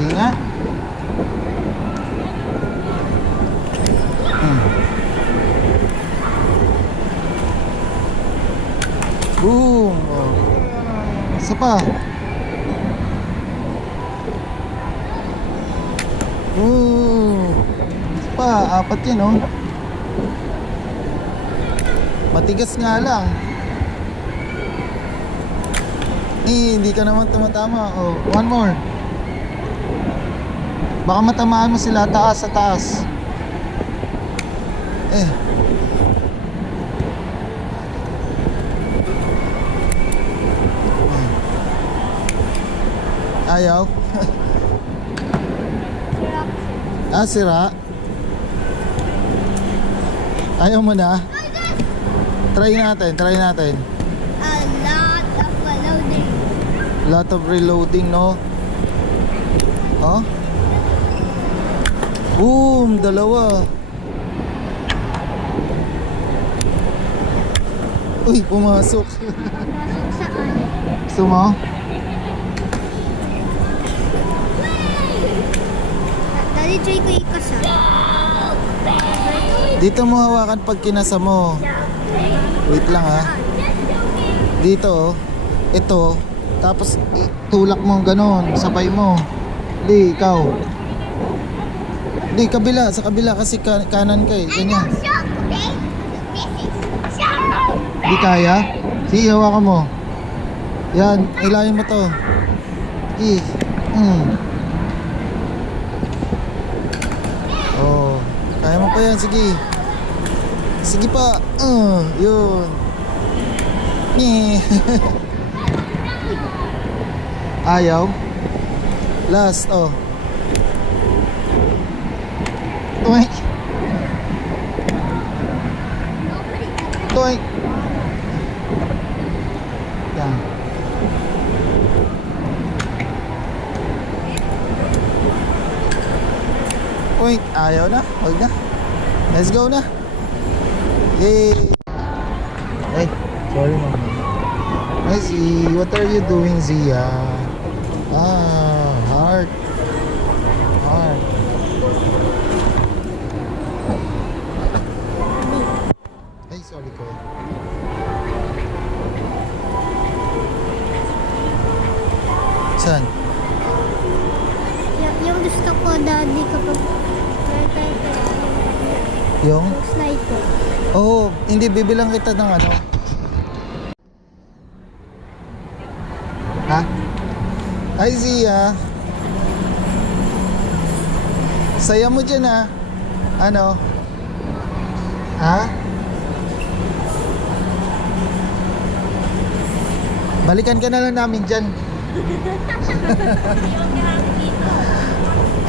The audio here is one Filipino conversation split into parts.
Hindi nga. Boom. Oh. Isa pa. Isa pa. Apat yan oh. Matigas nga lang. Hindi ka naman tumatama. Oh, one more. Baka matamaan mo sila taas sa taas. Ayaw. Sira. Ayaw mo na? Try natin. A lot of reloading. Lot of reloading, no? Oh? Boom! Dalawa. Uy, pumasok. Pasok saan? Gusto mo? Dali, try ko ikasa. Dito mo hawakan pag kinasa mo. Wait lang ha. Dito, ito. Tapos tulak mo ganon, sabay mo. Di, ikaw. Di, kabila, sa kabila kasi kanan ka eh. Ganyan. Di kaya? Sige, hawakan mo. Yan, ilayin mo to. Oh, kaya mo pa yan, sige. Sige pa. Yun. Ayaw. Last, oh. Toink. Toink. Yan. Toink. Ayaw na. Huwag na. Let's go na. Yay. Ay, sorry mama. Hi Z, what are you doing Zia? Heart. Ay, sorry ko. Saan? Yung gusto ko, daddy, kapag Yung? slide ko. Oh, hindi bibilang kita ng ano. Ha? Hi Zia. Saya mo dyan ha. Ano? Ha? Balikan ka na lang namin dyan.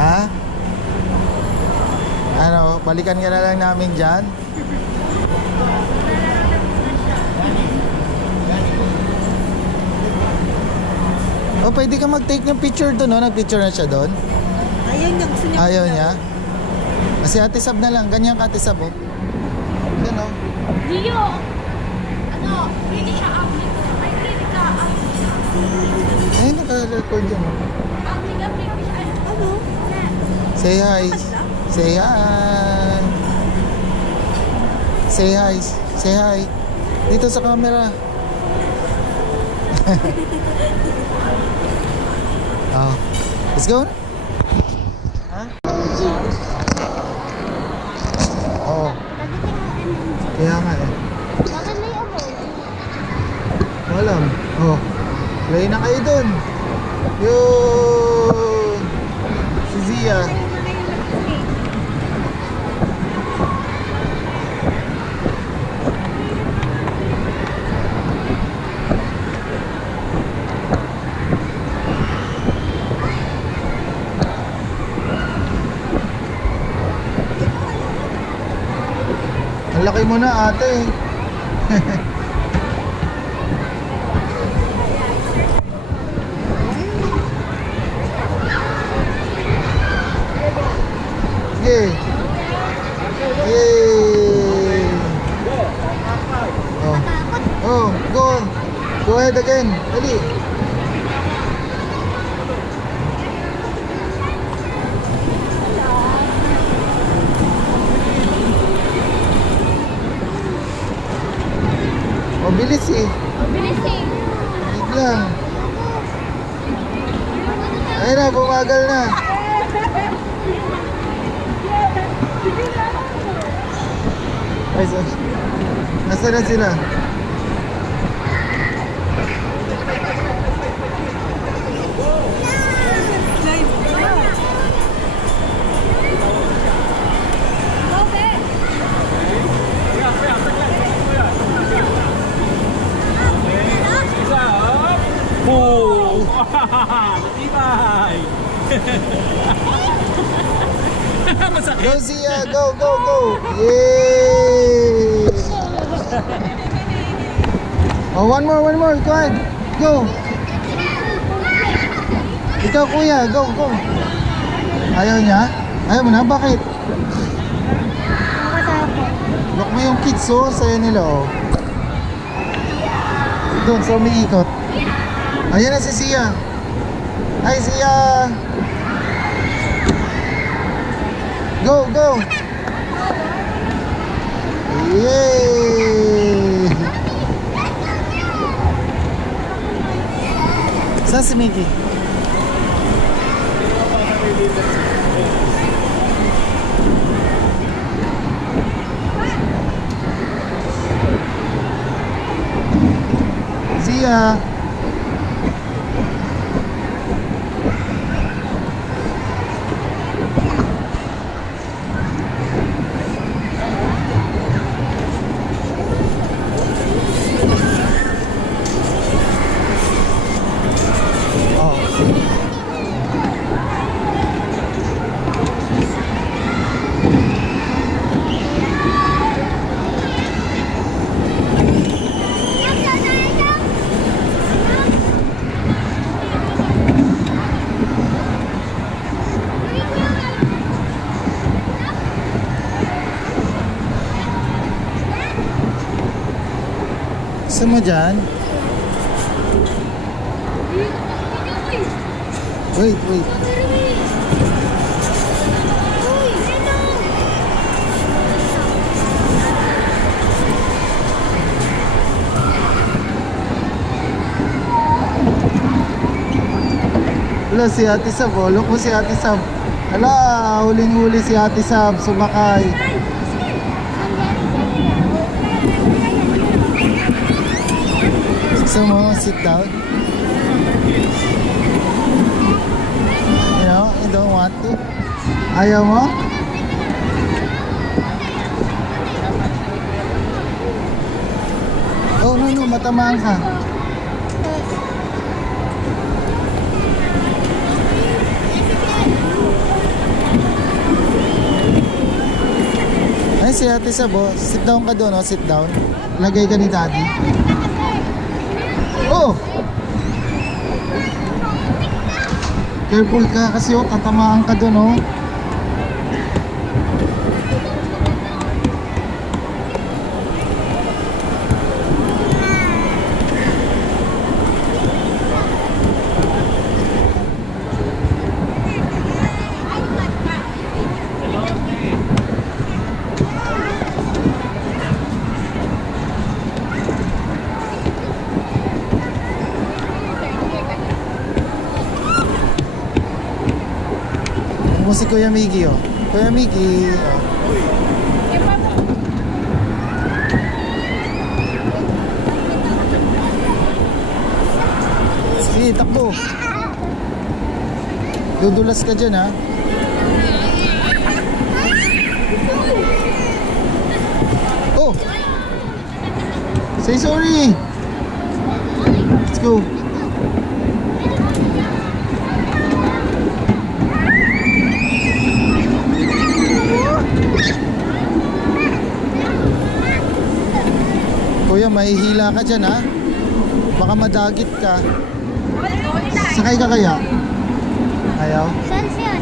Ha? Ano? Balikan ka na lang namin dyan. O, pwede ka mag-take ng picture doon, no? Nag-picture na siya doon. Ayaw niya, gusto niya. Ayaw niya? Kasi Ate Sab na lang, ganyan ka Ate Sab, oh. Yan, oh. Dio! Ano? Pili ka up nito. Ay, pili ka up nito. Ayun, naka-record yan, oh. Ano? Say hi. Say hi. Say hi. Say hi. Dito sa camera. Oh. Let's go. Ha? Oo. Kaya nga eh. Bakit may emoji? Walang. Oh. Play na kayo dun. Yun. Si Zia. Ang laki mo na ate. Sige. Yay! Oh. Oh, go. Go ahead again. Dali. Ayun na, bumagal na. Ay, so, nasaan na sila? Oh, matibay. Masakit. Go, Zia! Go, go, go! Yay! Oh, one more. Go ahead. Go! Ikaw, kuya. Go, go. Ayaw niya? Ayaw mo na? Bakit? Nakatakot. Look mo yung kids, oh. Saya nila, oh. Doon, sa umiikot. Ayan na si Sia. Hi, Sia! Go, go! Yay! Saan si Mickey? Sia! Gusto mo dyan? Wait. Wala si Ate Sab, oh. Look mo si Ate Sab. Hala, huling-huli si Ate Sab, sumakay. Gusto mo, sit down? You know, you don't want to? Ayaw mo? Oh, no, matamaan ka. Ay, si Ate Sabo, sit down ka doon, oh, sit down. Lagay ka ni Daddy. Oh! Careful ka kasi, oh, tatamaan ka doon, oh. Mo si Kuya Miggy, oh. Kuya Miggy, oh. Sige, takbo. Dudulas ka dyan, ha. Oh! Say sorry! Let's go. Kuya, mahihila ka dyan, ha? Baka madagit ka. Sakay ka kaya? Ayaw? Saan siya?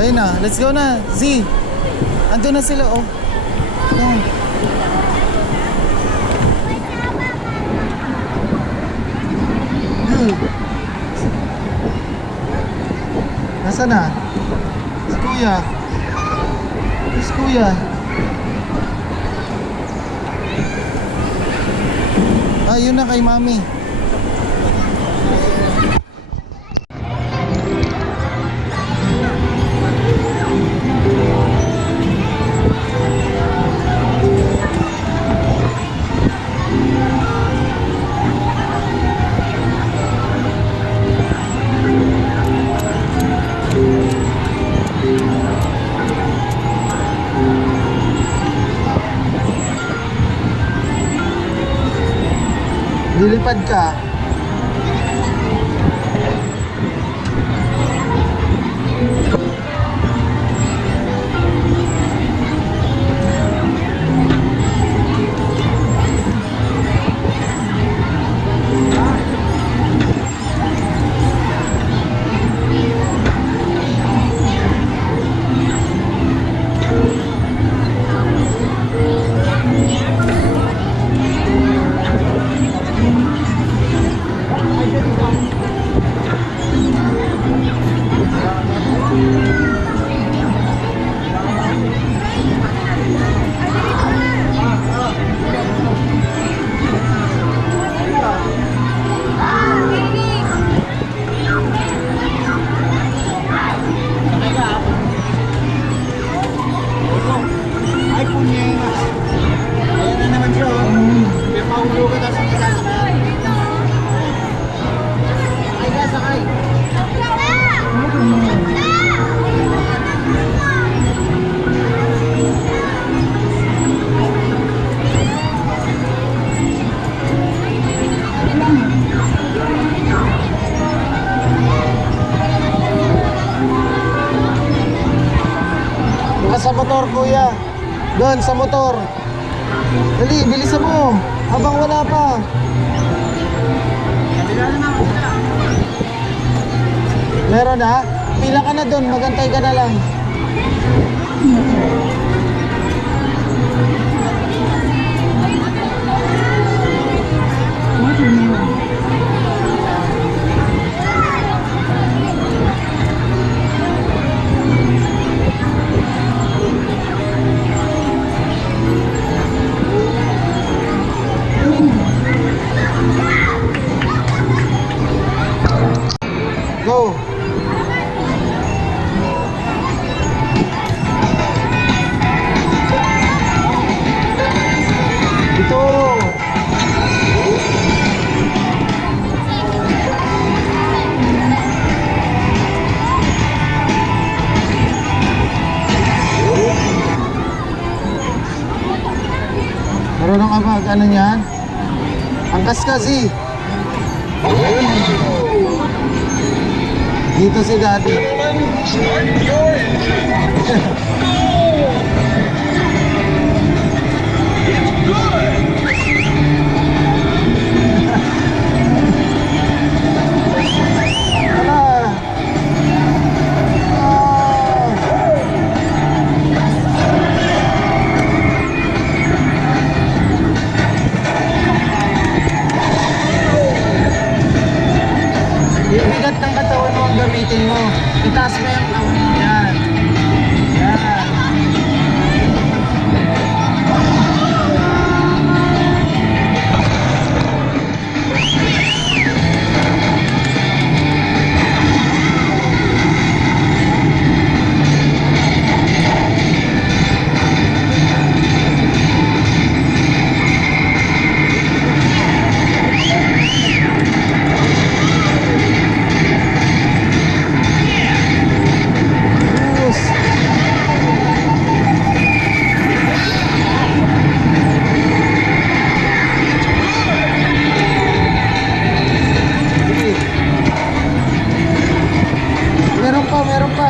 Ayun na, let's go na. Z, ando na sila, oh. Ayun. Nasaan na? Si Kuya. Si Kuya. Ah, yun na kay Mami. Lilipad ka. Ay, punyera. Ayan na naman siya. May paulo ka na sa kinasakay. Ay, kasakay. Baka sa motor, kuya. Doon, sa motor. Dali, bilisan mo. Habang wala pa. Meron na? Pila ka na doon, magantay ka na lang. Go! Ito! Marunong ka mag ano niyan? Angkas kasi! Dito si Daddy. Hala. Yung bigat ng katawan mo ang gamitin mo. Itaas mo yung kamay mo. Yan. Yan. Meron pa.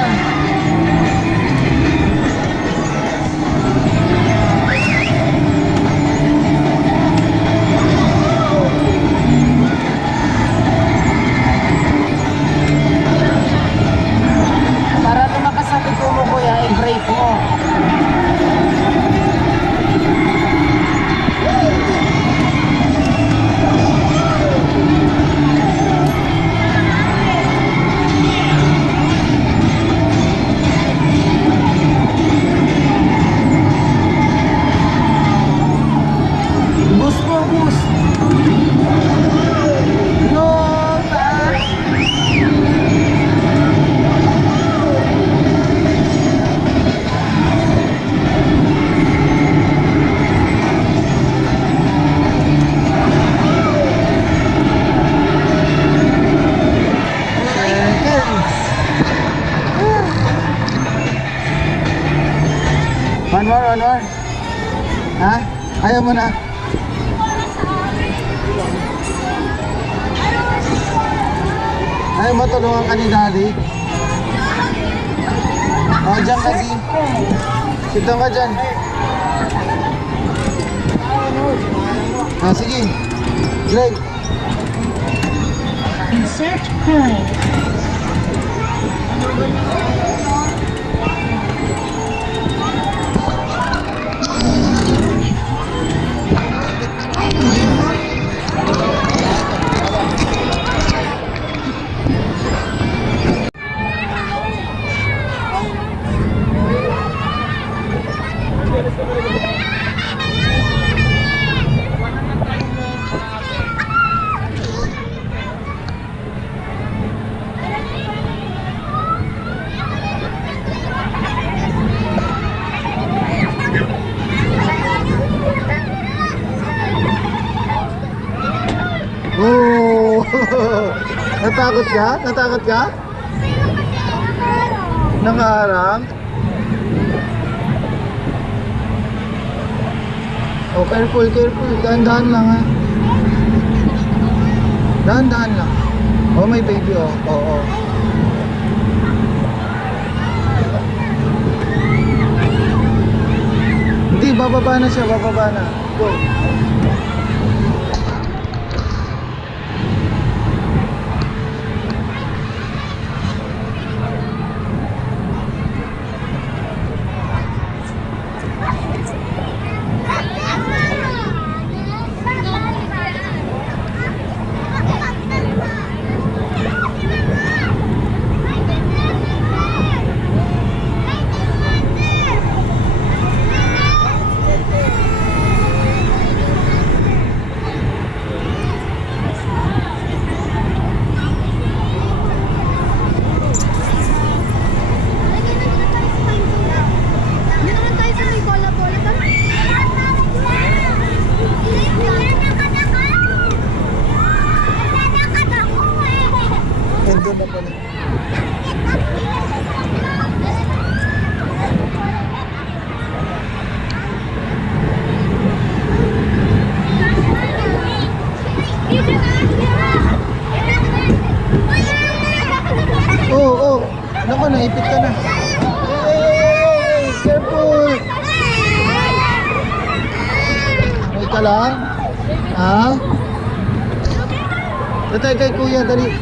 Para lumakas ang piko mo, kuya, i-brake mo. Boost mo, boost. No, taas. One more. Ha? Ayaw mo na. Ay, matulungan ka ni Daddy. Oh, dyan ka, Di. Sito ka dyan. Ah, sige. Greg. Insert code. Oh! Natakot ka? Natakot ka? Nakaharang? Oh, careful, careful. Dahan-dahan lang ha. Dahan-dahan lang. Oh, may baby oh. Oo. Hindi, bababa na siya, bababa na. Go. Nandun na pala. Oo, oo. Naku, naipit ka na. Hey, careful. Okay ka lang? Ha? Datay kay kuya, dali.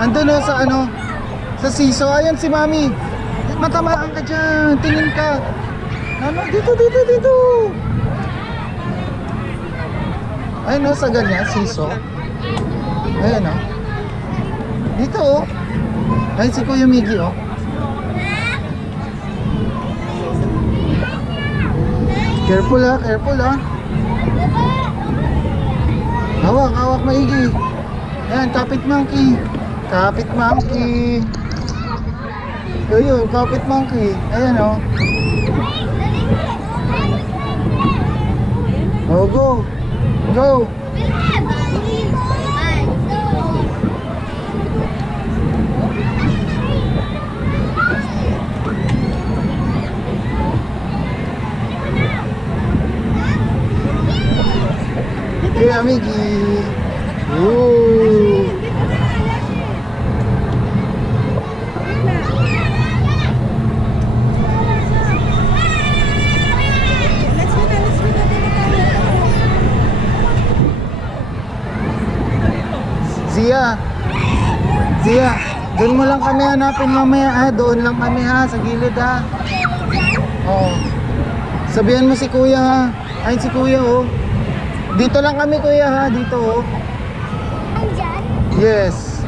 Andun o sa ano? Sa siso. Ayan si mami. Matamaan ka dyan. Tingin ka. Ano? Dito, dito, dito. Ayun o, sa ganyan. Siso. Ayan o. Dito o. Ayun si Kuya Miggy o. Careful ha, careful ha. Hawak, hawak maigi. Ayan, kapit monkey. Kapit monkey. Ayun, kapit monkey. Ayan o. Oh, go. Go. Hey, amigi. Ooh. Zia. Zia, doon mo lang kami hanapin mamaya ha. Doon lang kami ha, sa gilid ha. Oo. Sabihan mo si kuya ha. Ay, si kuya oh. Dito lang kami kuya ha, dito oh. Andyan? Yes.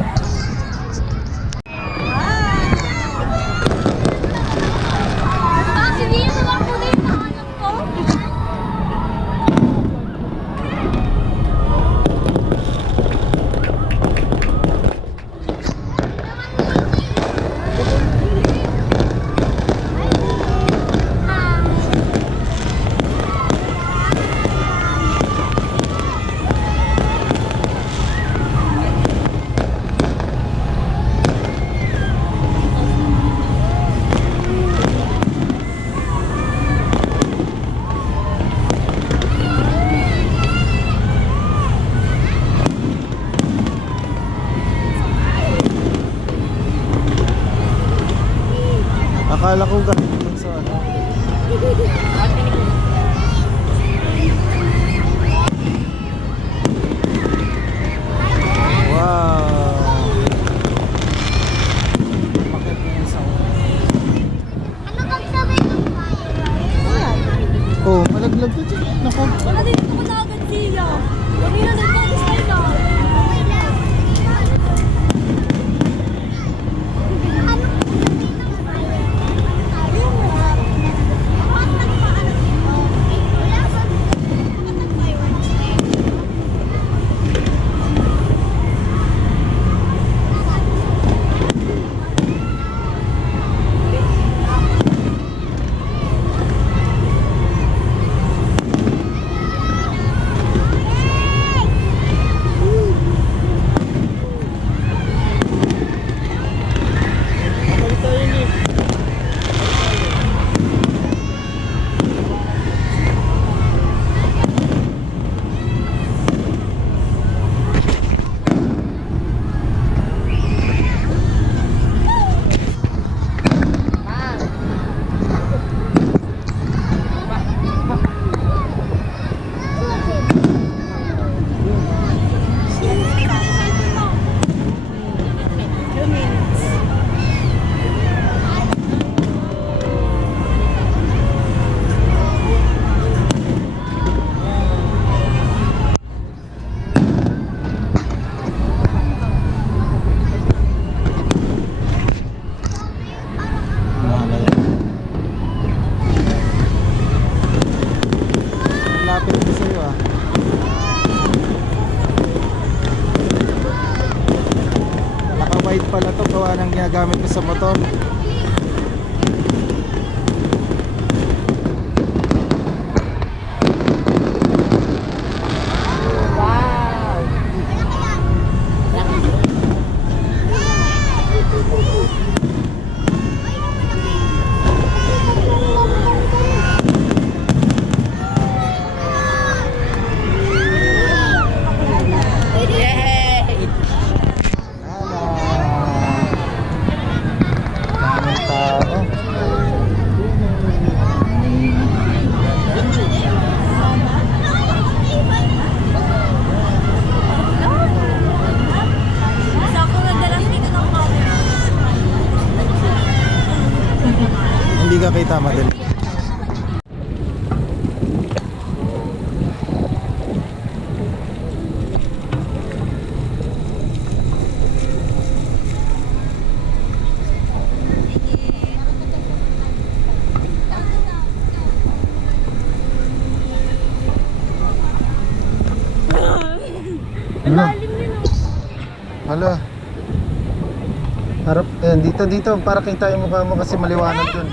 Hindi mo lang po na yung pangalan ko. Akala ko galing dun sa ano. Wow. Bakit na yun sa Ano bang sabi ng fire? oh, malaglag ka dyan. Naku. Wala din ako na agad siya. Kanina nagpapis tayo na. Lapit ko sa'yo ah. Naka-white pala to, gawa ng ginagamit ko sa motor. Daming tao. Sa ako nagdalang dito ng camera. Hindi ka kita madali. Hala. Harap, dito, para kita yung mukha mo kasi maliwanag dun.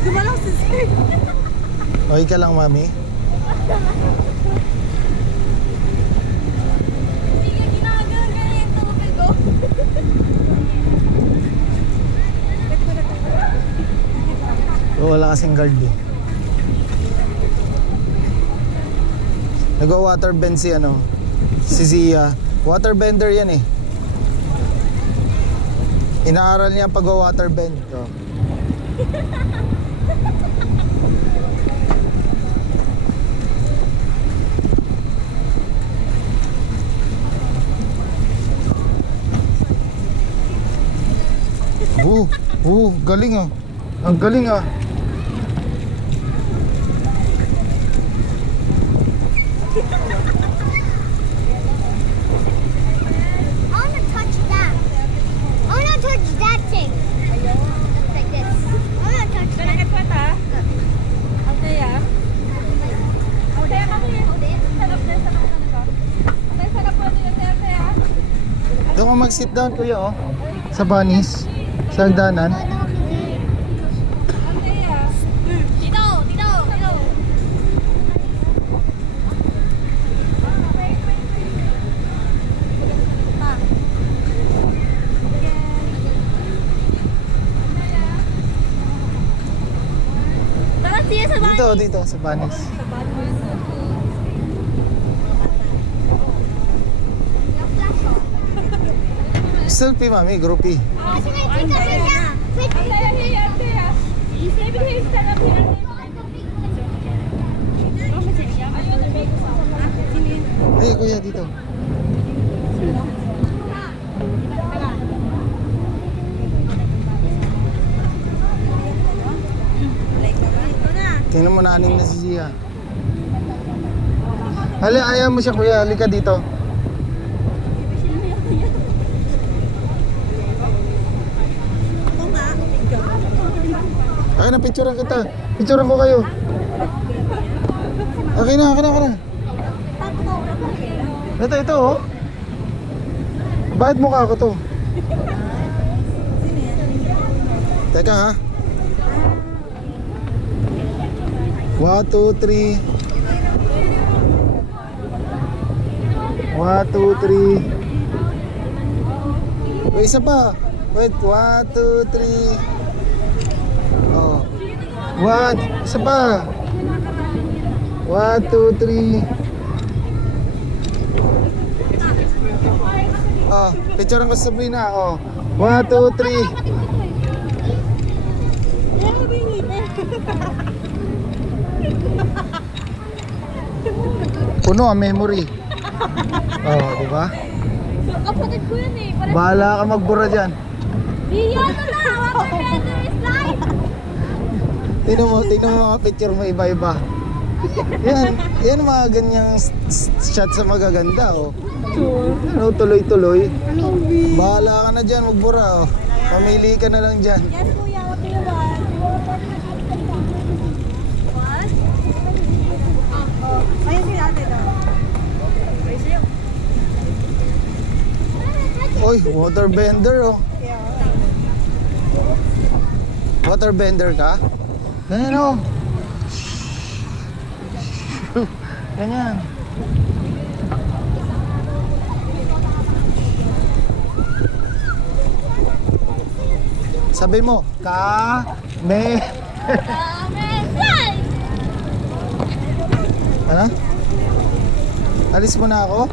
Gumalaw si Sir. Okay ka lang, mami? Sige, ginagawa yung tubig ko. Oh, wala kasing guard eh. Nagwa-water bend si si Zia. Water bender yan eh. Inaaral niya pag-water bend. Oh. Galing ah. Ang galing ah. I wanna touch that. I wanna touch that thing. Like this. I wanna touch that. Doon ka mag-sit down kuya oh. Sa bunnies. Sa hagdanan. Dito, dito, dito. Dito, sa Banis. Selfie, mami, groupie. Can I take a picture? Hey, kuya, dito. Tingnan mo na aning na si Zia. Ayaw mo siya, kuya. Halika dito. Akin na, picturean kita. Picturean ko kayo. Okay na. Ito, oh. Bakit mukha ko to? Teka, ha? 1, 2, 3. 1, 2, 3. Wait, isa pa. Wait, 1, 2, 3. Oh. 1, isa pa. 1, 2, 3. Oh, picture ko sa Sabrina. Oh. 1, 2, 3. Puno ang memory. Oh, di ba? Kapatid ko yun eh. Bahala ka magbura diyan. Iyan na! Waterbender is life! Tingnan mo mga picture mo iba-iba. Yan mga ganyang shot sa magaganda, oh. Ano, tuloy-tuloy. Bahala ka na dyan, magbura, oh. Pamili ka na lang dyan. Yes, kuya. What do you want? What? Ayun si ate daw. Oy, waterbender, oh. Waterbender ka? Ganyan, oh. Ganyan. Sabi mo, Ano? Alis mo na ako?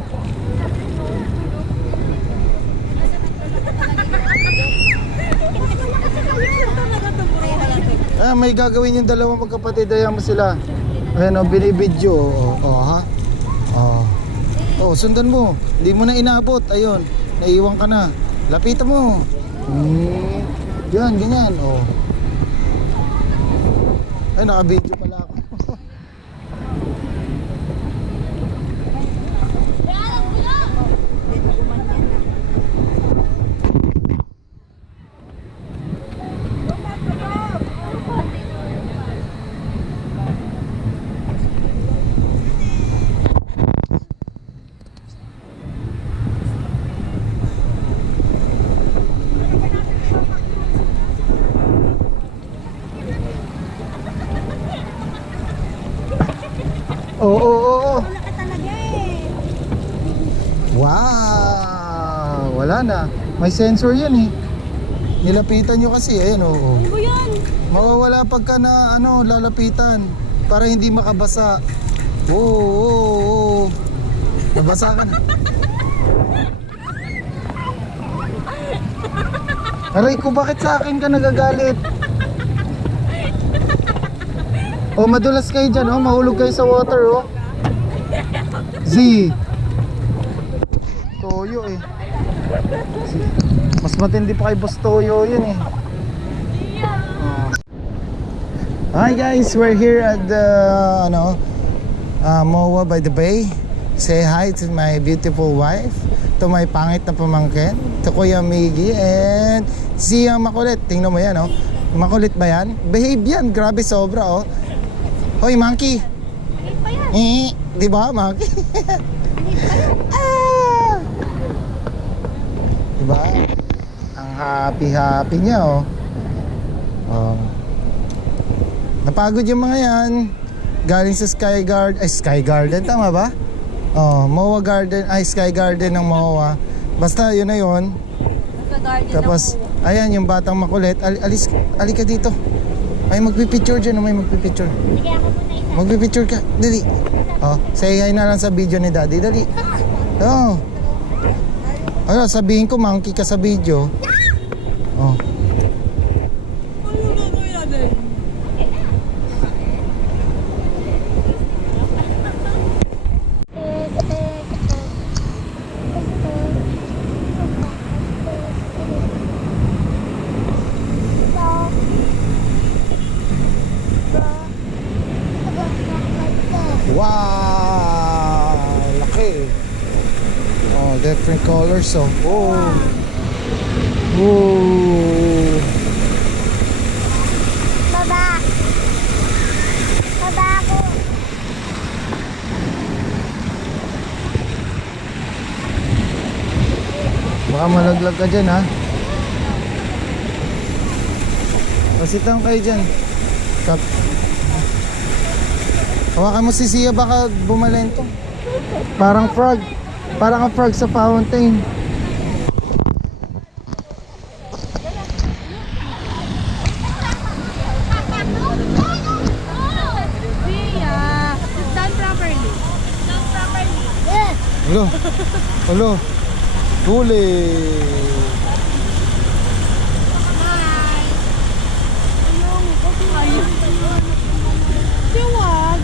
May gagawin yung dalawang magkapatid, ayaw mo sila. Ayan, oh, binibidyo. Oh, ha? Oh, sundan mo. Hindi mo na inabot. Ayun, naiwan ka na. Lapitan mo. Yan, ganyan. Oh. Ay, naka-video pala ako. Oo. Wow! Wala na. May sensor yan eh. Nilapitan nyo kasi. Ayan, oo. Ano yan? Mawawala pagka na lalapitan para hindi makabasa. Oo. Nabasa ka na. Aray ko, bakit sa akin ka nagagalit? Oh, madulas kayo dyan, oh. Mahulog kayo sa water, oh. Z. Toyo, eh. Mas matindi pa kay Boss Toyo yun, eh. Hi guys, we're here at the MOA by the Bay. Say hi to my beautiful wife, to my pangit na pamangkin, to Kuya Miggy, and Zia makulit. Tingnan mo yan, oh. Makulit ba yan? Behave yan, grabe sobra, oh. Hoy, monkey. Di ba, monkey? Diba? Ang happy niya, oh. Napagod yung mga yan. Galing sa Sky Garden, tama ba? MOA Garden, Sky Garden ng MOA. Basta yun na yun. Tapos, ayan yung batang makulit. Alika dito. Ay, magpipicture dyan. May magpipicture. Sige, ako muna isa. Magpipicture ka. Dali. Oh, say hi na lang sa video ni Daddy. Dali. Oh. Ano, sabihin ko, monkey ka sa video. Oh. Wow! Laki. Oh, different colors. Oh. Oh. Oh. Baba. Baba ako. Baka malaglag ka dyan, ha? Pasit lang kayo dyan. Kap. Hawakan mo si Sia, baka bumalento. Parang frog. Parang ang frog sa fountain. Sia, stand properly. Stand properly. Hello. Hello. Huli. Ayun. Siwag.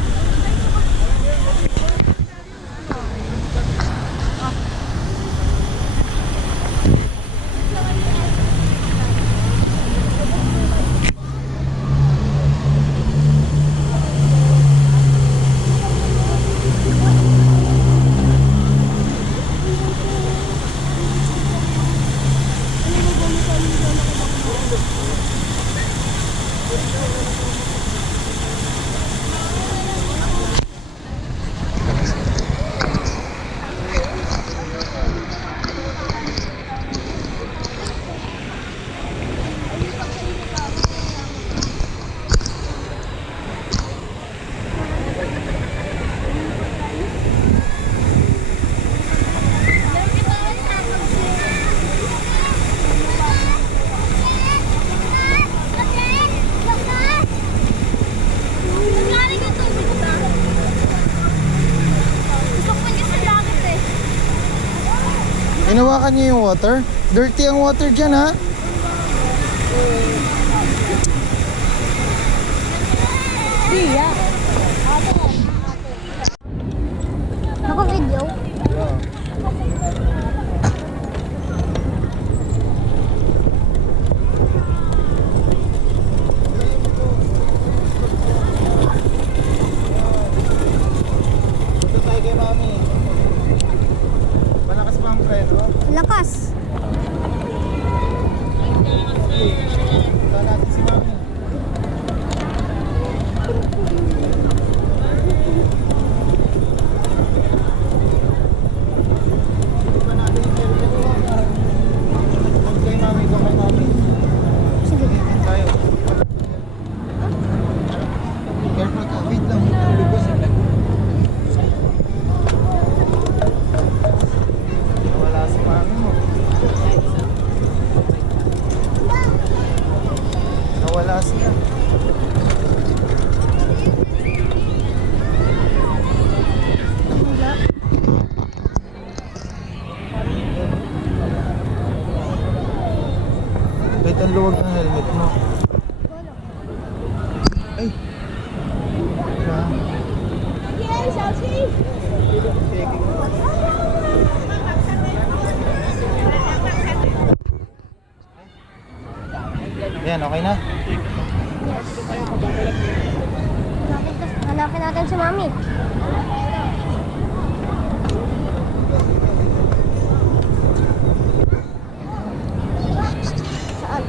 Hinawakan niyo yung water? Dirty ang water dyan, ha? Sia. Ako video. Punta tayo kay Mami. Malakas pa ang preno. Lakas. Punta natin si Mami. Kay Mami, kung kay Mami. Sige. Tayo. Careful ka. Wait lang. Lubos. Wala si Mami mo. Nawala siya. Wait, ang luwag ng helmet mo. Ay! Wala. Yan, okay na? Hanapin natin si Mami. Saan?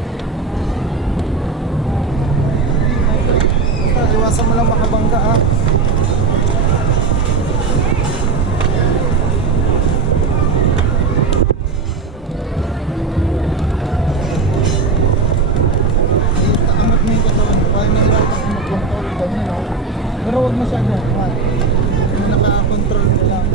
Basta, iwasan mo lang makabangga, ha? Angat mo yung katawan mo. Parang nahirapan kung mag-control. Ganyan, no? Pero huwag masyado. Yung naka-control mo lang.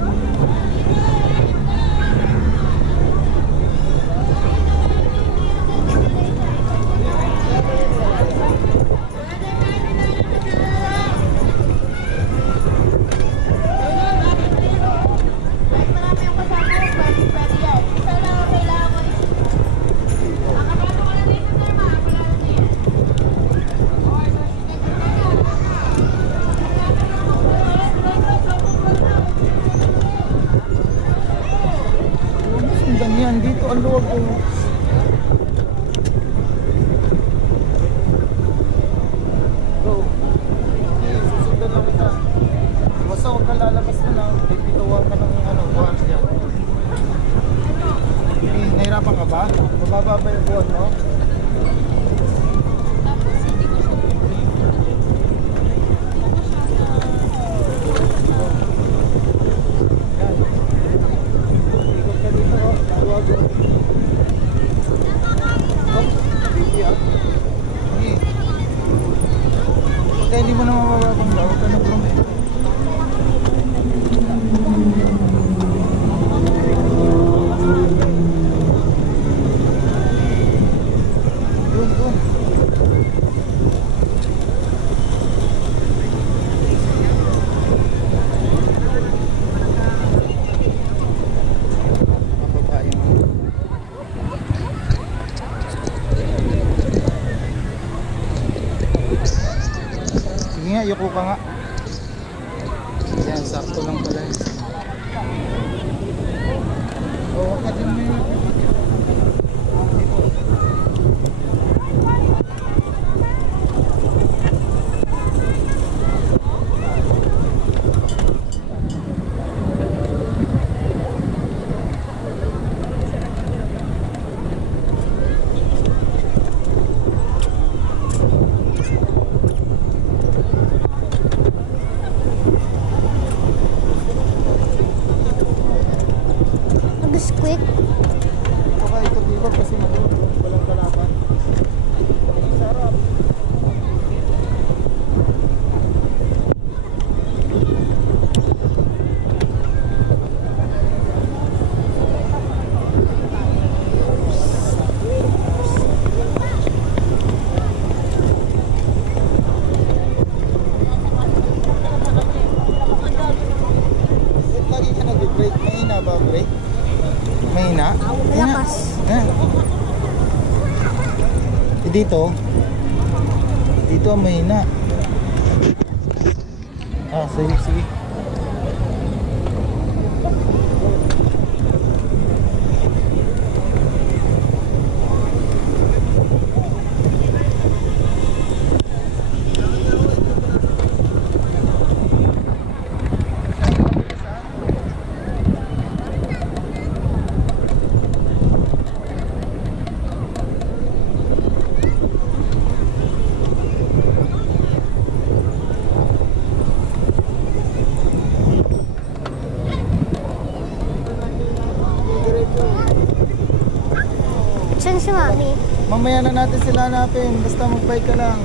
ang luwag ko. Go. Sige, susundan lang kita. Basta huwag ka lalabas na lang. Pipitawa ka ng ano, buwan dyan. Sige, nahirapan ka ba? Mababa ba yung buwan mo? Yan. Ikot ka dito, oh. Maluwag, oh. Oh, baby, ah. Sige. Kaya hindi mo na mababang daw. Huwag ka na promet. Doon, doon. Mababa yung... Sige nga, yuko ka nga. Yan, sakto lang pala. Oo, wag ka din mo yun. Mag-squeak. Ito ka, ikot-ikot kasi maluwag. Walang kalaban. Sarap. Ba't lagi ka nag-break? Mahina ba break? Mahina? Lakas. Eh. Dito? Dito ang mahina. Ah, sige, sige. Saan si Mami? Mamaya na natin sila hanapin. Basta mag-bike ka lang.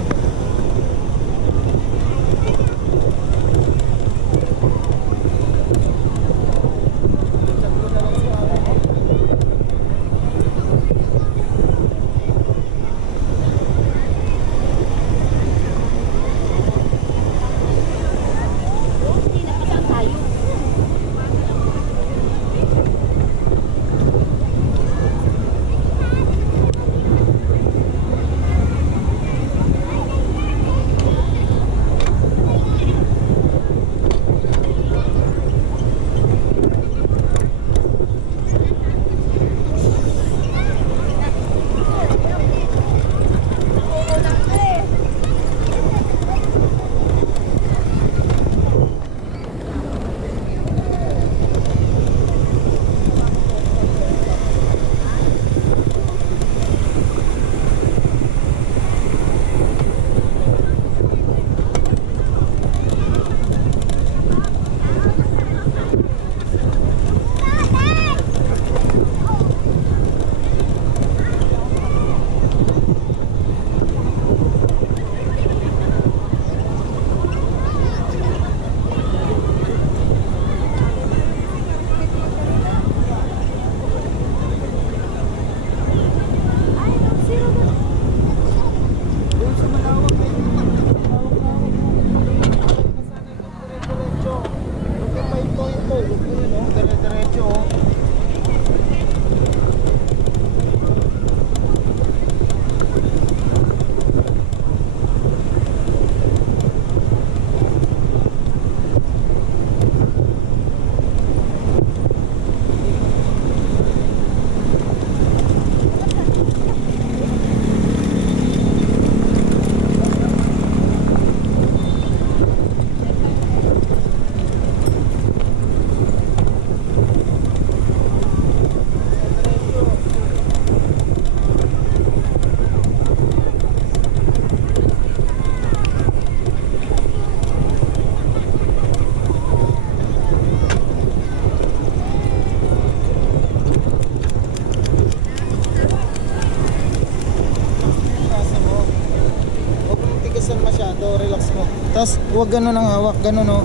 Todo relax mo. Tapos huwag ganun ang hawak, ganun oh.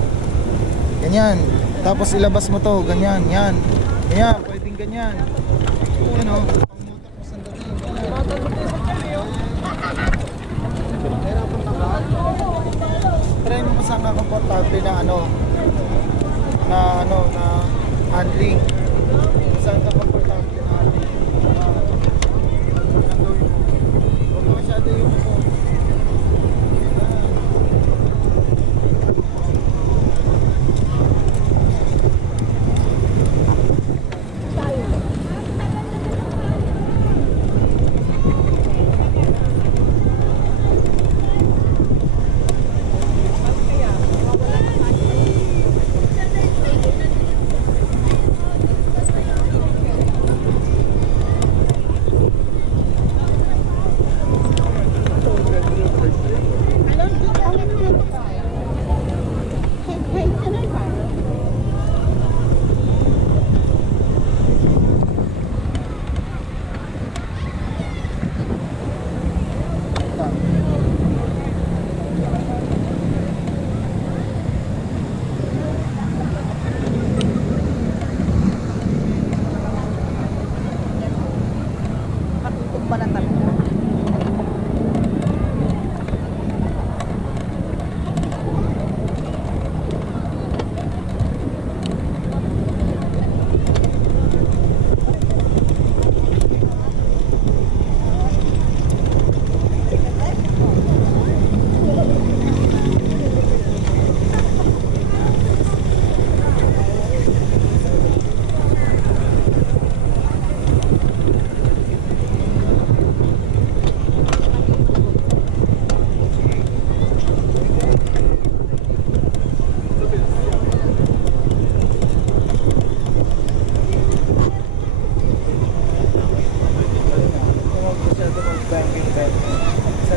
Ganyan. Tapos ilabas mo to, ganyan, yan. Ganyan, pwedeng ganyan. Yan oh. Pangmutak mo sandali. Try mo pa saan ka komportable na na handling. Saan ka komportable na handling. Huwag mo masyado yung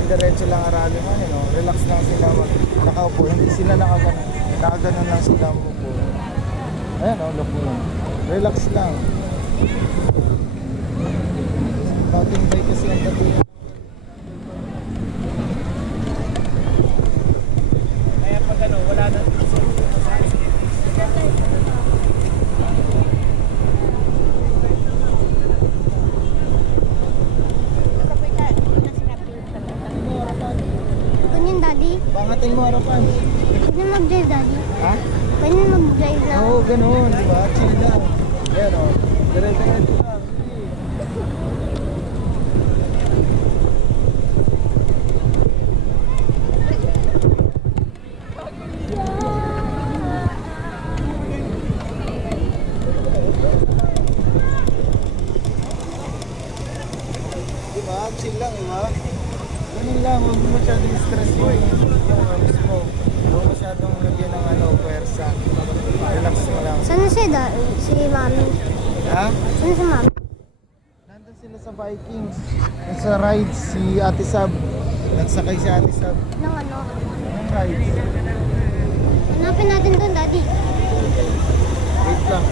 diretso lang aralin ano, no? Relax lang sila nakaupo, hindi sila nakaganon lang sila umupo. Ayan o, look mo. Relax lang. Dating bike kasi ang dati. Kaya pag ano, wala na. Ganyan, Daddy. Bangatin mo harapan. Pwede mag-drive, Daddy. Ha? Pwede mag-drive lang. Oo, ganun, di ba? Chill lang. Ayan o, dire-diretso lang. Di ba? Chill lang, di ba? Ganun lang, huwag mo masyadong stress mo yung arms mo. Huwag masyadong lagyan ng puwersa. Relax mo lang. Saan si Mami? Ha? Saan si Mami? Nandun sila sa Vikings. Sa rides, si Ate Sab. Nagsakay si Ate Sab. Ng ano? Anong rides? Hanapin natin doon, Daddy. Wait lang.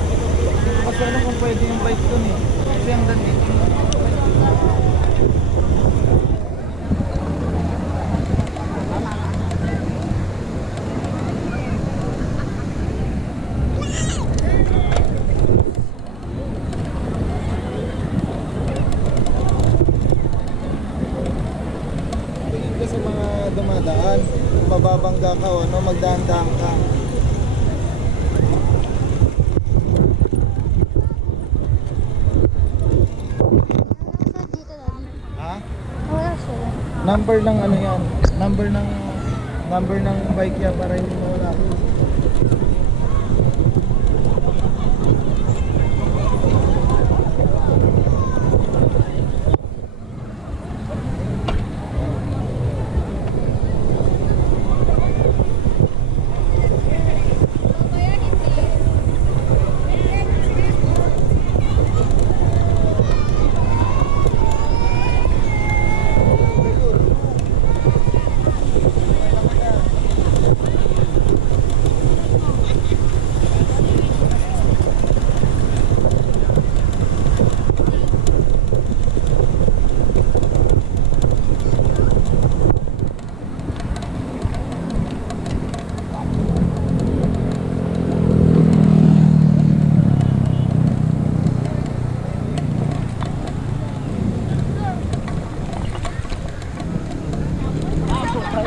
Kasi alam kung pwede yung bike dun eh. Kasi ang dun eh. Tingin ka sa mga dumadaan. Kung mababangga ka o magdaan-daan ka. Saan dito, Daddy? Ha? Wala sila. Number ng ano yan? Number ng bike yan para hindi mawala.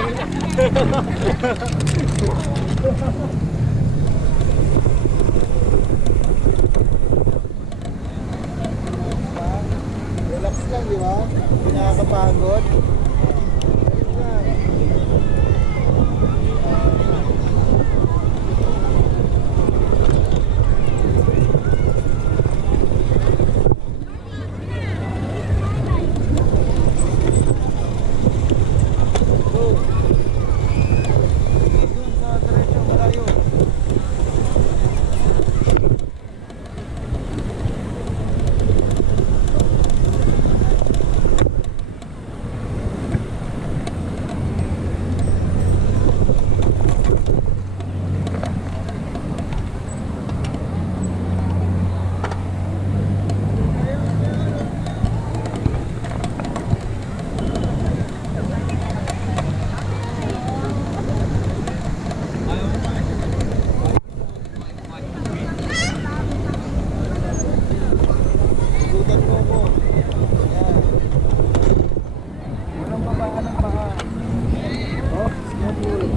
Relax lang, di ba? Hindi nakakapagod. Ikutan mo ko. Yan. Walang baba, walang baka. Oh, schedule.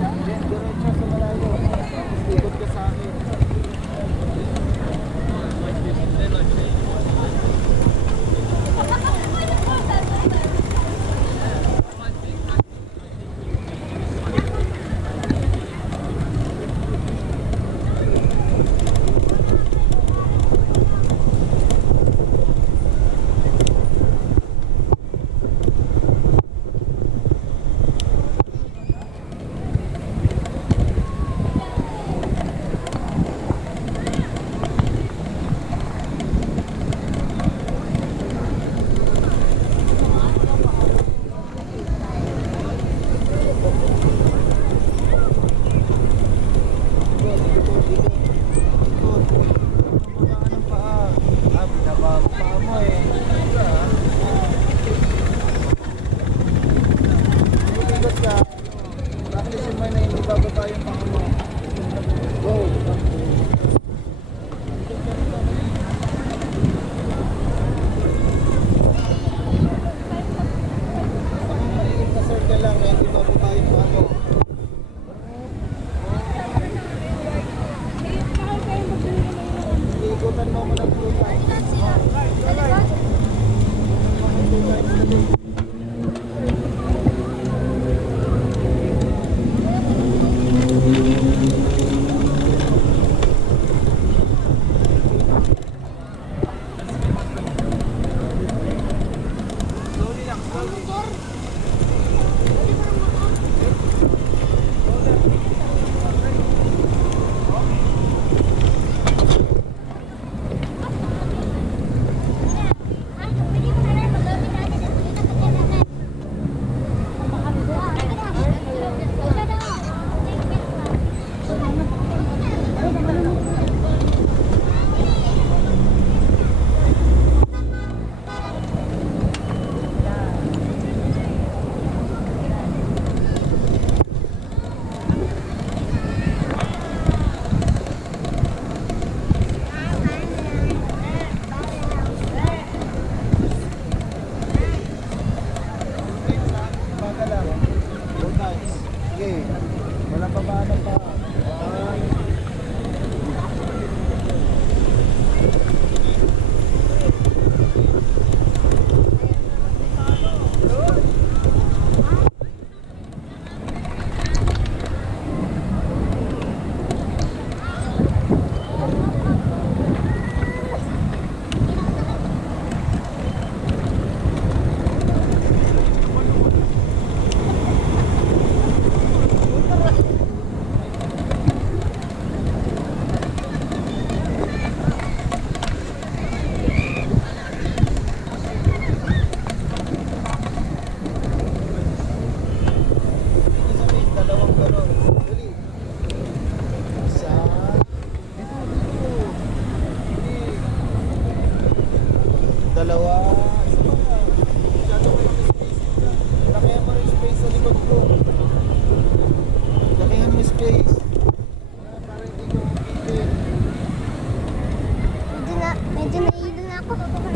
Yan, diretso sa malayo. Ikot ka sa akin.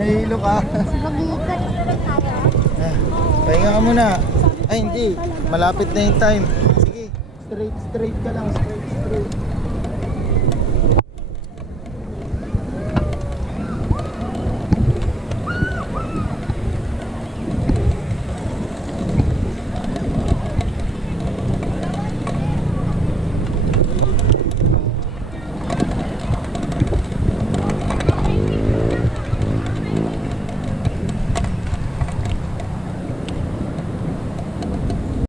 Nahihilo ka. Mag-iikot tayo. Ah, pahinga ka muna. Ay, hindi. Malapit na yung time. Sige, straight ka lang. Straight.